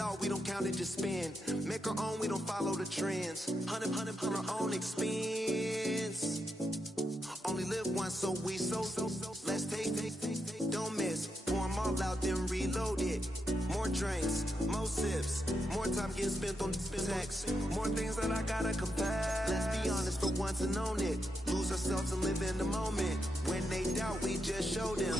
all, we don't count it, just spend. Make our own, we don't follow the trends. 100 on our own expense. Only live once, so let's take, don't miss. Pour 'em all out, then reload it. More drinks, more sips, more time getting spent on text. More things that I gotta confess. Let's be honest for once and own it. Lose ourselves and live in the moment. When they doubt, we just show them.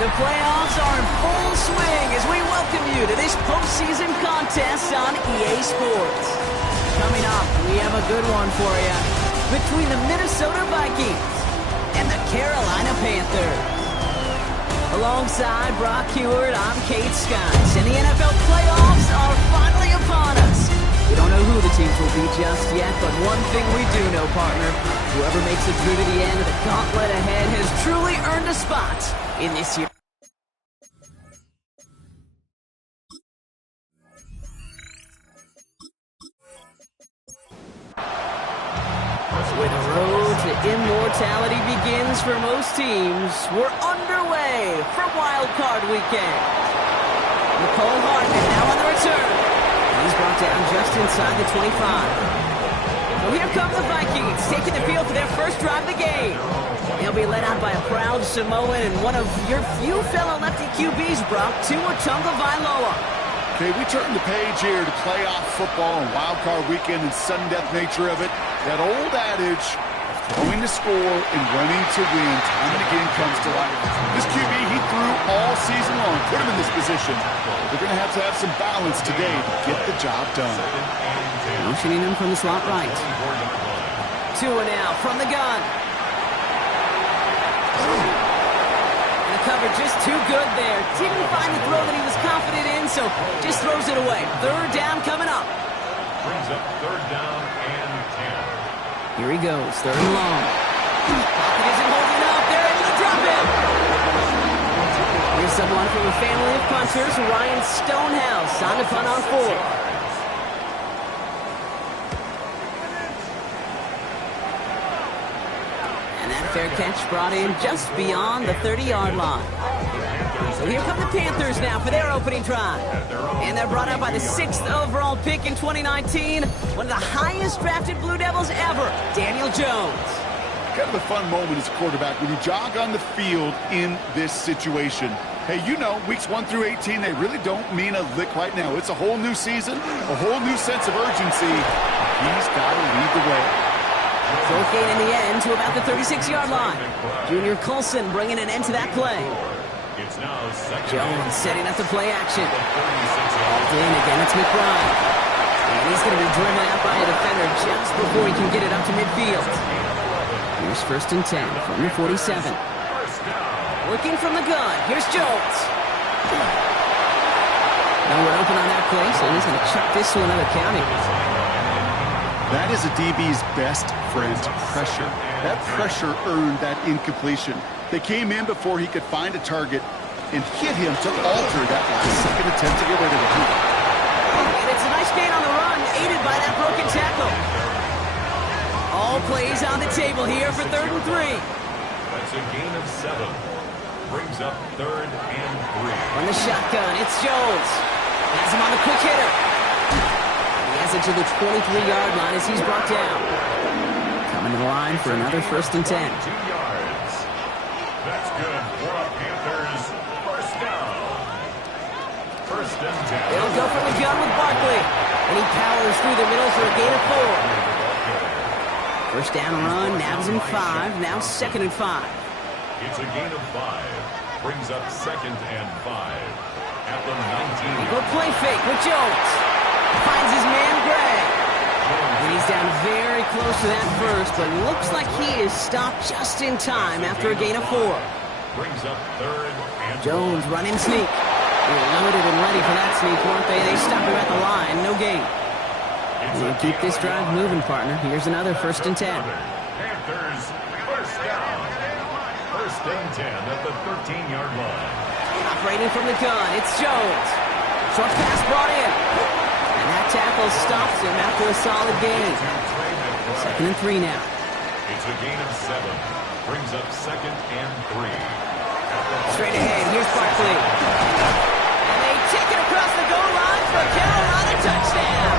The playoffs are in full swing as we welcome you to this postseason contest on EA Sports. Coming up, we have a good one for you between the Minnesota Vikings and the Carolina Panthers. Alongside Brock Heward, I'm Kate Skies, and the NFL playoffs are finally upon us. We don't know who the teams will be just yet, but one thing we do know, partner, whoever makes it through to the end of the gauntlet ahead has truly earned a spot in this year. Where the road to immortality begins for most teams, we're underway for Wildcard Weekend. Nicole Hardman now on the return. He's brought down just inside the 25. So here come the Vikings, taking the field for their first drive of the game. They'll be led out by a proud Samoan and one of your few fellow lefty QBs, Brock, Tua Tagovailoa. Okay, we turn the page here to playoff football and wildcard weekend and sudden death nature of it. That old adage of throwing to score and running to win time and again comes to life. This QB, he threw all season long, put him in this position. They're going to have some balance today to get the job done. Motioning him from the slot right. Tua now from the gun. Cover just too good there. Didn't find the throw that he was confident in, so just throws it away. Third down coming up. Brings up third down and 10. Here he goes, third and long. Pocket isn't holding up. They're able to drop him. Here's someone from a family of punters, Ryan Stonehouse, on to punt on fourth. Fair catch brought in just beyond the 30-yard line. So here come the Panthers now for their opening drive. And they're brought up by the 6th overall pick in 2019. One of the highest drafted Blue Devils ever, Daniel Jones. Kind of a fun moment as a quarterback when you jog on the field in this situation. Hey, you know, weeks 1 through 18, they really don't mean a lick right now. It's a whole new season, a whole new sense of urgency. He's got to lead the way. Short gain in the end to about the 36-yard line. Junior Colson bringing an end to that play. Jones setting up the play action. Balled in again, it's McBride. And he's going to be driven out by a defender just before he can get it up to midfield. Here's first and 10 from the 47. Working from the gun, here's Jones. Nowhere open on that play, so he's going to chuck this to another county. That is a DB's best friend, pressure. That pressure earned that incompletion. They came in before he could find a target and hit him to alter that last-second attempt to get rid of it. And it's a nice gain on the run, aided by that broken tackle. All plays on the table here for 3rd and 3. That's a gain of 7. Brings up 3rd and 3. On the shotgun, it's Jones. Has him on the quick hitter. It to the 23-yard line as he's brought down. Coming to the line for another first and 10. 2 yards. That's good for the Panthers. First down. First and 10. They'll go for the gun with Barkley. And he powers through the middle for a gain of 4. First down run, nabs him 5. Now 2nd and 5. It's a gain of 5. Brings up 2nd and 5. At the 19. He go play fake with Jones. Finds his man, Gray. And he's down very close to that first, but looks like he is stopped just in time after a gain of 4. Brings up 3rd and Jones running sneak. They were loaded and ready for that sneak, weren't they? They stop him at the line, no gain. We'll keep this drive moving, partner. Here's another first and 10. Panthers, first down. First and 10 at the 13-yard line. Operating from the gun, it's Jones. Short pass brought in. And that tackle stops him after a solid gain. 2nd and 3 now. It's a gain of 7. Brings up 2nd and 3. Straight ahead, here's Barkley. And they take it across the goal line for a Carolina touchdown.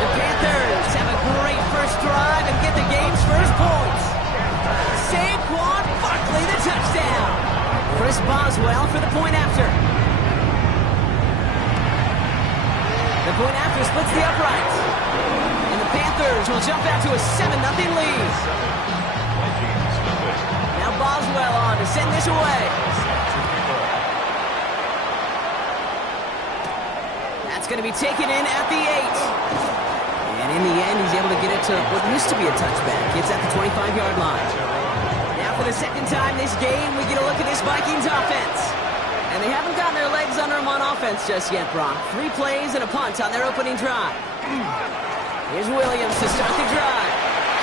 The Panthers have a great first drive and get the game's first points. Saquon Barkley, the touchdown. Chris Boswell for the point after. The point after splits the uprights. And the Panthers will jump out to a 7-0 lead. Now Boswell on to send this away. That's going to be taken in at the 8. And in the end, he's able to get it to what used to be a touchback. It's at the 25-yard line. Now for the second time this game, we get a look at this Vikings offense. And they haven't gotten their legs under them on offense just yet, Brock. 3 plays and a punt on their opening drive. Here's Williams to start the drive.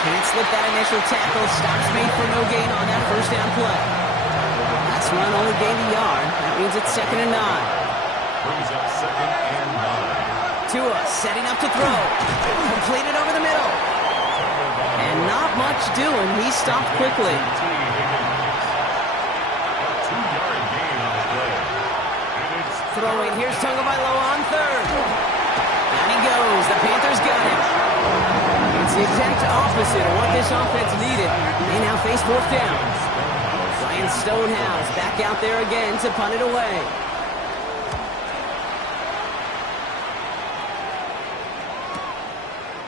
Can't slip that initial tackle. Stops made for no gain on that first down play. Last run only gained a yard. That means it's 2nd and 9. Brings up 2nd and 9. Tua setting up to throw. Completed over the middle. And not much doing. He stopped quickly. Throwing, here's Tagovailoa on 3rd. Down he goes, the Panthers got him. It's the exact opposite of what this offense needed. They now face 4th down. Ryan Stonehouse back out there again to punt it away.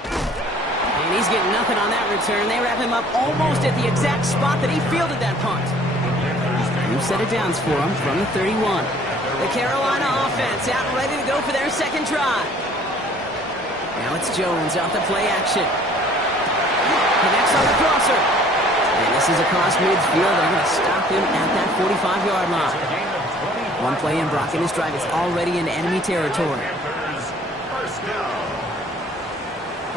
And he's getting nothing on that return. They wrap him up almost at the exact spot that he fielded that punt. New set of downs for him from the 31. The Carolina offense out and ready to go for their second drive. Now it's Jones off the play action. Connects on the crosser. And this is across midfield. They're going to stop him at that 45-yard line. One play in, Brock, and his drive is already in enemy territory. First down.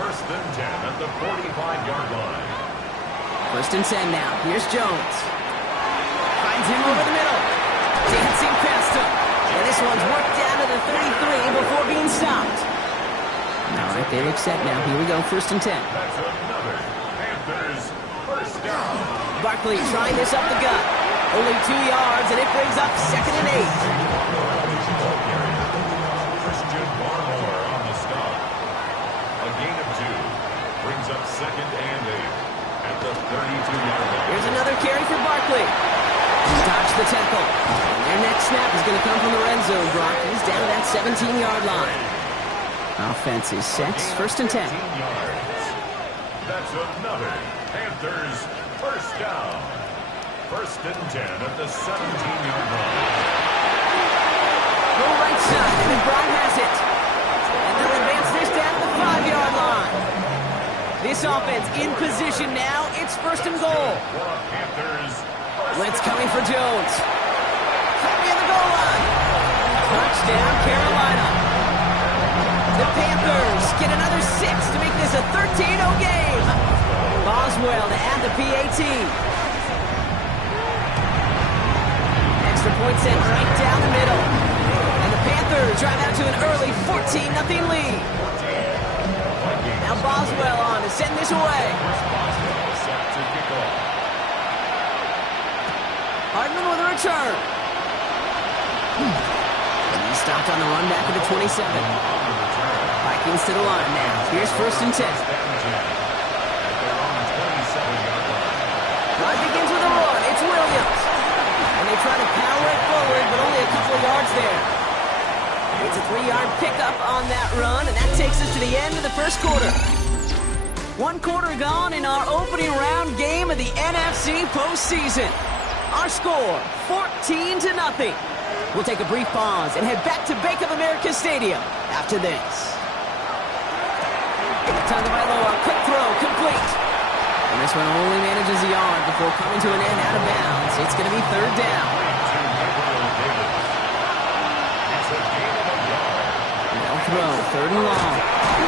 1st and 10 at the 45-yard line. 1st and 10 now. Here's Jones. Finds him over the middle. Dancing past him. And this one's worked down to the 33 before being stopped. All right, they look set now. Here we go, 1st and 10. That's another Panthers first down. Barkley trying this up the gut. Only 2 yards, and it brings up 2nd and 8. Christian Barmore on the stop. A gain of 2. Brings up 2nd and 8 at the 32-yard line. Here's another carry for Barkley. Dodge the tackle. And their next snap is going to come from the red zone, Brock. He's down to that 17-yard line. Offense is set. 1st and 10. That's another Panthers first down. 1st and 10 at the 17-yard line. Go right side, and McBride has it. And they'll advance this down to the 5-yard line. This offense in position now. It's 1st and goal. Blitz coming for Jones. Caught near the goal line. Touchdown, Carolina. The Panthers get another 6 to make this a 13-0 game. Boswell to add the PAT. Extra point sent right down the middle. And the Panthers drive out to an early 14-0 lead. Now Boswell on to send this away. Hardman with a return. He's stopped on the run back at the 27. Vikings to the line now. Here's 1st and 10. Drive begins with a run. It's Williams. And they try to power it forward, but only a couple of yards there. It's a 3-yard pickup on that run, and that takes us to the end of the first quarter. 1 quarter gone in our opening round game of the NFC postseason. Our score, 14-0. We'll take a brief pause and head back to Bank of America Stadium after this. Tagovailoa, quick throw, complete. And this one only manages a yard before coming to an end out of bounds. It's going to be 3rd down. They'll throw, 3rd and long.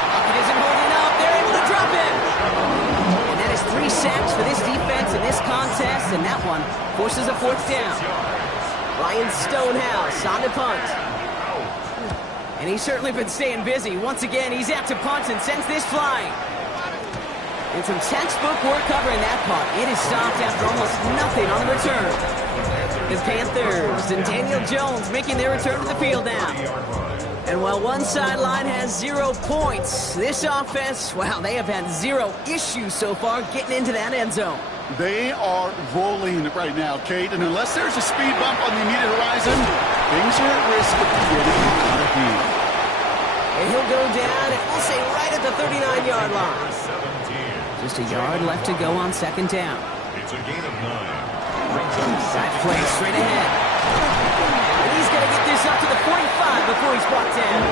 It isn't holding up. They're able to drop it. And that is 3 sacks for this defense in this contest, and that one forces a 4th down. Ryan Stonehouse on the punt. And he's certainly been staying busy. Once again, he's out to punt and sends this flying. And some textbook work covering that part. It is stopped after almost nothing on the return. The Panthers and Daniel Jones making their return to the field now. And while one sideline has 0 points, this offense, wow, they have had 0 issues so far getting into that end zone. They are rolling right now, Kate, and unless there's a speed bump on the immediate horizon, things are at risk of getting out of hand. And he'll go down, and we'll say right at the 39-yard line. Just a yard left to go on second down. It's a gain of 9. Side play straight ahead. And he's going to get this up to the 45 before he's brought down.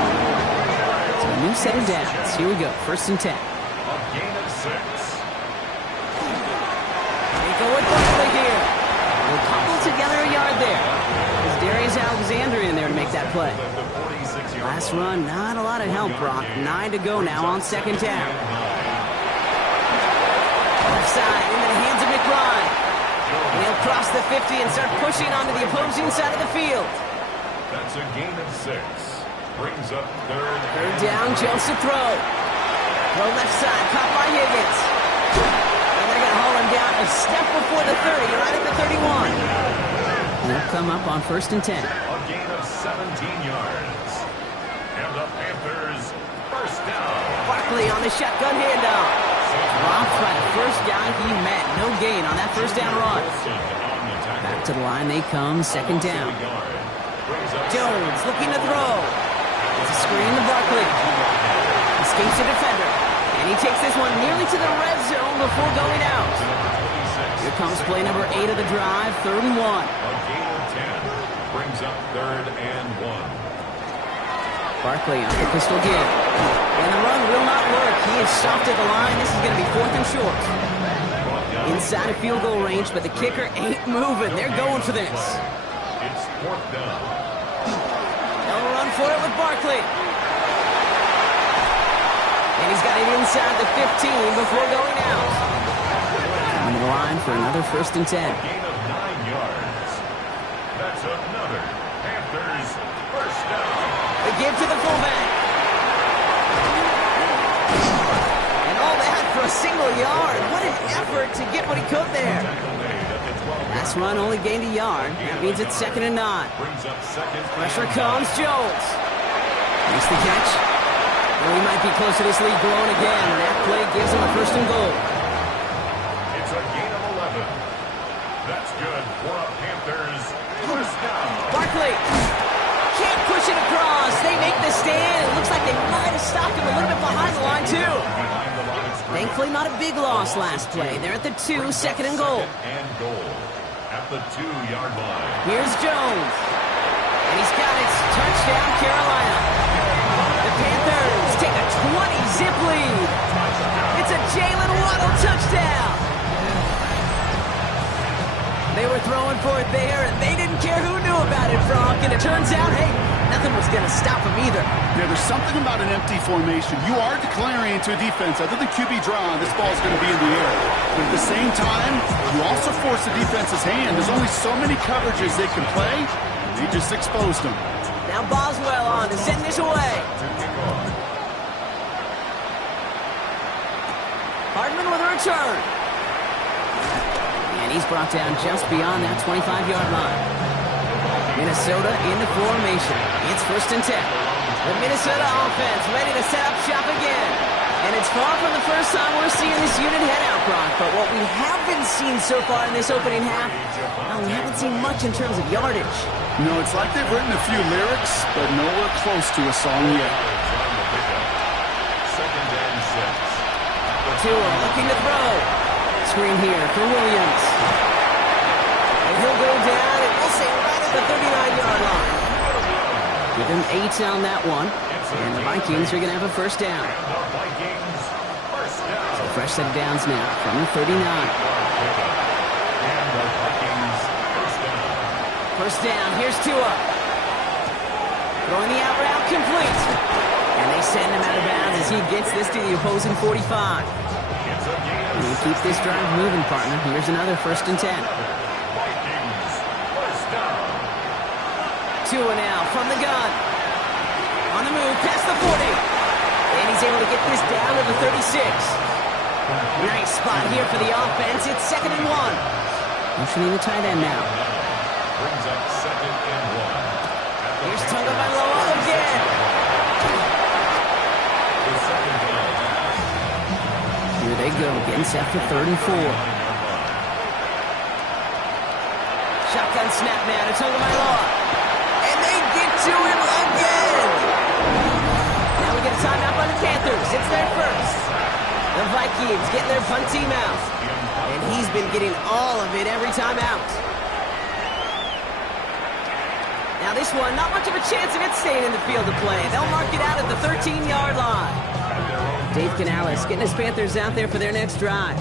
So a new set of downs. Here we go, 1st and 10. A gain of 6. They go with Barkley here. We'll cobble together a yard there. There's Darius Alexander in there to make that play. Last run, not a lot of help, Brock. 9 to go now on second down. Left side into the hands of McBride. And he'll cross the 50 and start pushing onto the opposing side of the field. That's a gain of 6. Brings up third. Third down, Jones to throw. Throw left side, caught by Higgins. And they're going to haul him down a step before the 30, right at the 31. And they'll come up on 1st and 10. A gain of 17 yards. And the Panthers, 1st down. Barkley on the shotgun handoff. Dropped by the first guy he met. No gain on that 1st down run. Back to the line they come, 2nd down. Jones looking to throw. It's a screen to Barkley. Escapes the defender. And he takes this one nearly to the red zone before going out. Here comes play number 8 of the drive, 3rd and 1. A gain of 10. Brings up 3rd and 1. Barkley on the pistol give. And the run will not work. He is stopped at the line. This is going to be 4th and short. Inside of field goal range, but the kicker ain't moving. They're going for this. It's 4th down. They'll run for it with Barkley. And he's got it inside the 15 before going out. On the line for another 1st and 10. Gain of 9 yards. That's another Panthers 1st down. The give to the fullback. And all that for a single yard. What an effort to get what he could there. Last run only gained a yard. That means it's 2nd and 9. Brings up 2nd. Pressure comes, Jones. Makes the catch. Well, he might be close to this lead growing again, and that play gives him a 1st and goal. It's a gain of 11. That's good for a Panthers 1st down. Barkley can't push it across. They make the stand. It looks like they might have stopped him a little bit behind the line, too. Thankfully, not a big loss last play. They're at the 2, 2nd and goal. And goal at the 2-yard line. Here's Jones. And he's got it. Touchdown, Carolina. The Panthers take a 20-zip lead. It's a Jalen Waddle touchdown. They were throwing for it there, and they didn't care who knew about it, Frank. And it turns out, hey, nothing was going to stop them either. Yeah, there's something about an empty formation. You are declaring to a defense, other than QB draw, this ball's going to be in the air. But at the same time, you also force the defense's hand. There's only so many coverages they can play. They just exposed them. Now Boswell on to send this away. Hardman with a return. And he's brought down just beyond that 25-yard line. Minnesota in the formation. It's 1st and 10. The Minnesota offense ready to set up shop again. And it's far from the first time we're seeing this unit head out, Brock. But what we haven't seen so far in this opening half, well, we haven't seen much in terms of yardage. No, it's like they've written a few lyrics, but nowhere close to a song yet. 2nd and 6. Tua looking to throw. Screen here for Williams. And he'll go down, and we'll say right at the 39-yard line. Give him 8 on that one. And the Vikings are going to have a 1st down. The Vikings 1st down. So fresh set of downs now from the 39. And the Vikings 1st down. 1st down, here's Tua. Throwing the out route complete. And they send him out of bounds as he gets this to the opposing 45. And we keep this drive moving, partner. Here's another 1st and 10. Vikings 1st down. Tua now from the gun. On the move, past the 40. And he's able to get this down to the 36. Nice spot here for the offense. It's 2nd and 1. Motioning the tight end now. Brings up 2nd and 1. Here's Tagovailoa again. The second down. Here they go, getting set for 3rd and 4. Shotgun snap now to Tagovailoa. And they get to him again. Now we get a timeout by the Panthers. It's their first. The Vikings getting their punt team out. And he's been getting all of it every time out. Now this one, not much of a chance of it staying in the field of play. They'll mark it out at the 13-yard line. Dave Canales getting his Panthers out there for their next drive.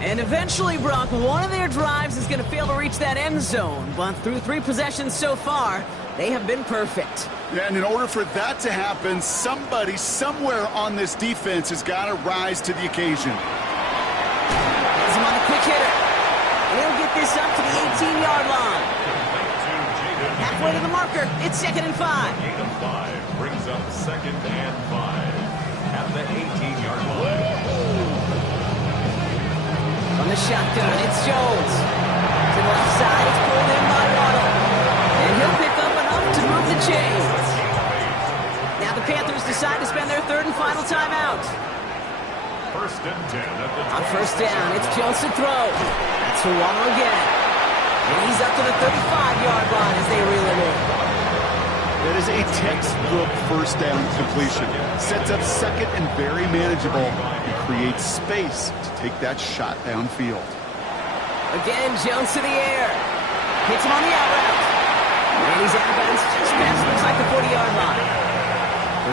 And eventually, Brock, one of their drives is going to fail to reach that end zone. But through 3 possessions so far, they have been perfect. Yeah, and in order for that to happen, somebody somewhere on this defense has got to rise to the occasion. Has him on a quick hitter. And he'll get this up to the 18-yard line. Halfway to the marker. It's 2nd and 5. Gain of 5 brings up 2nd and 5 at the 18-yard line. From the shotgun, it's Jones. To the left side, it's pulled in by Waddle. And he'll pick up enough to move the chains. Now the Panthers decide to spend their 3rd and final timeout. 1st and 10 at the On 1st down, it's Jones to throw. That's for Waddle again. And he's up to the 35-yard line as they reel him in. That is a textbook 1st down completion. Sets up 2nd and very manageable. And creates space to take that shot downfield. Again, Jones to the air. Hits him on the out route. And he's out of bounds just past, looks like the 40-yard line.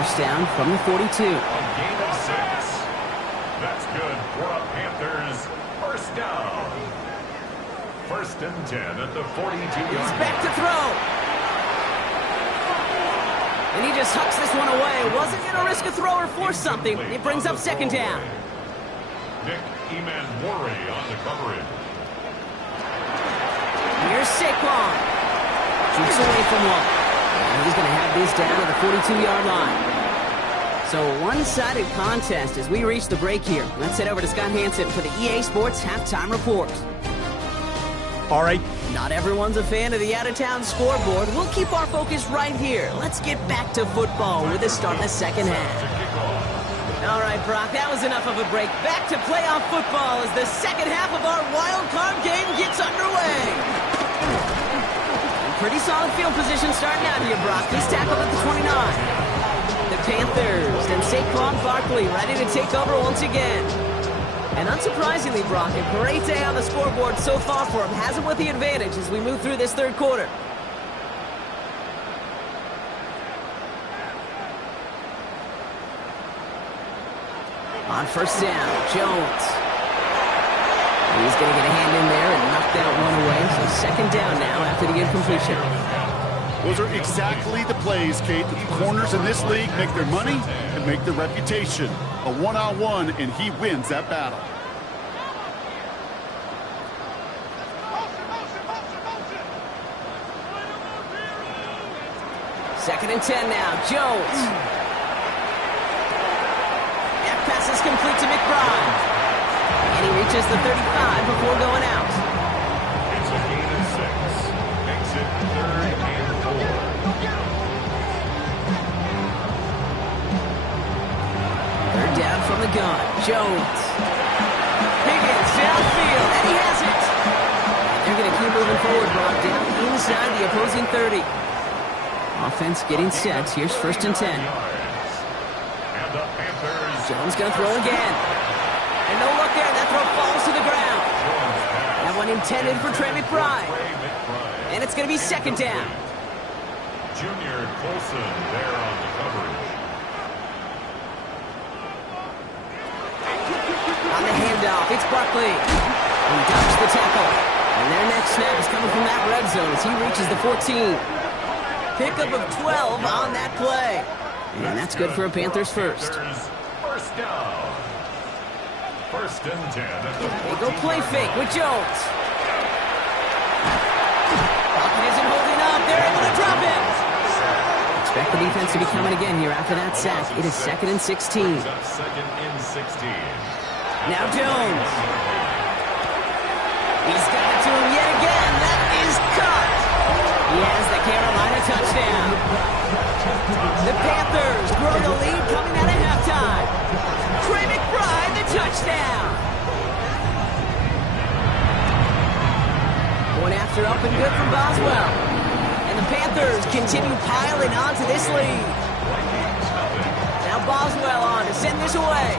1st down from the 42. A gain of 6. That's good for a Panthers 1st down. 1st and 10 at the 42-yard line. He's back to throw. And he just hucks this one away. Wasn't going to risk a throw or force something. It brings up 2nd down. Nick Emanwari on the coverage. Here's Saquon. Jukes away from one. And he's going to have this down at the 42-yard line. So a one-sided contest as we reach the break here. Let's head over to Scott Hansen for the EA Sports Halftime Report. All right. Not everyone's a fan of the out-of-town scoreboard. We'll keep our focus right here. Let's get back to football with a start in the 2nd half. All right, Brock, that was enough of a break. Back to playoff football as the 2nd half of our wild card game gets underway. And pretty solid field position starting out here, Brock. He's tackled at the 29. The Panthers and Saquon Barkley ready to take over once again. And unsurprisingly, Brock, a great day on the scoreboard so far for him. Has him with the advantage as we move through this 3rd quarter. On 1st down, Jones. He's going to get a hand in there and knock that one away. So 2nd down now after the incompletion. Those are exactly the plays, Kate, that the corners in this league make their money and make their reputation. A one-on-one, and he wins that battle. Second and 10 now, Jones. That pass is complete to McBride. And he reaches the 35 before going out. It's a gain of 6. Makes it 3rd and 4. 3rd down from the gun, Jones. Higgins downfield, and he has it. They're going to keep moving forward, Brock, down inside the opposing 30. Offense getting set. Here's 1st and 10. And the Panthers. Jones going to throw again. And no look there. That throw falls to the ground. That one intended for Trey McBride. And it's going to be 2nd down. Junior Colson there on the coverage. On the handoff, it's Barkley. He dodged the tackle. And their next snap is coming from that red zone as he reaches the 14. Pickup of 12 on that play. And that's good for a Panthers first. 1st down. 1st and 10 at the 14. They go play fake with Jones. Pocket isn't holding up. They're able to drop him. Expect the defense to be coming again here after that sack. It is 2nd and 16. 2nd and 16. Now Jones. He's got it to him yet again. That is caught. He has the Carolina touchdown. The Panthers grow the lead coming out of halftime. Trey McBride, the touchdown. One after up and good from Boswell. And the Panthers continue piling on to this lead. Now Boswell on to send this away.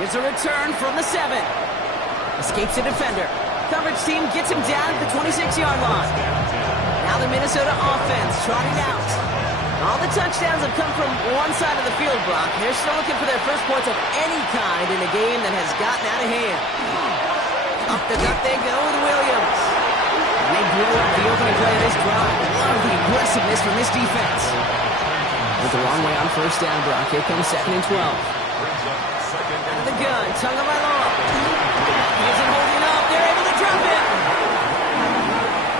Here's a return from the 7. Escapes the defender. Coverage team gets him down at the 26-yard line. Now the Minnesota offense trotting out. All the touchdowns have come from one side of the field, Brock. They're still looking for their first points of any kind in a game that has gotten out of hand. Up the gut they go with Williams. And they blew up the opening play of this drive. Love the aggressiveness from this defense. Went the wrong way on first down, Brock. Here comes 2nd and 12. Out of the gun, Tunga Vailloa. He isn't holding up. They're able to drop it.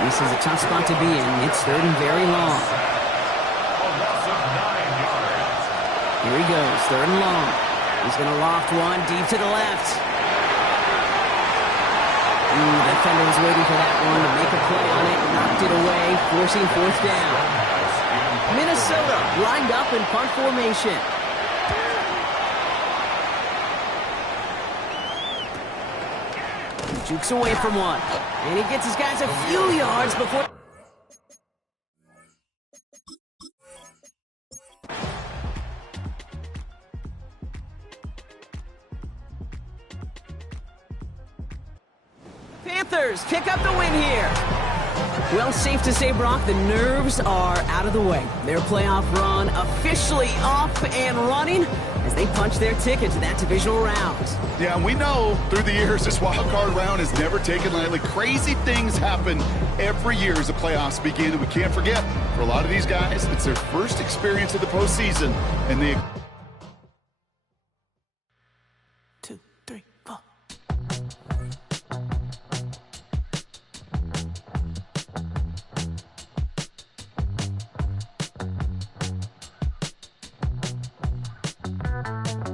This is a tough spot to be in. It's 3rd and very long. Here he goes, 3rd and long. He's going to loft one deep to the left. The defender was waiting for that one to make a play on it. Knocked it away, forcing 4th down. Minnesota lined up in punt formation. He jukes away from one. And he gets his guys a few yards before... Panthers pick up the win here. Well, safe to say, Brock, the nerves are out of the way. Their playoff run officially off and running as they punch their ticket to that divisional round. Yeah, we know through the years this wild card round is never taken lightly. Crazy things happen every year as the playoffs begin, and we can't forget, for a lot of these guys, it's their first experience of the postseason, and they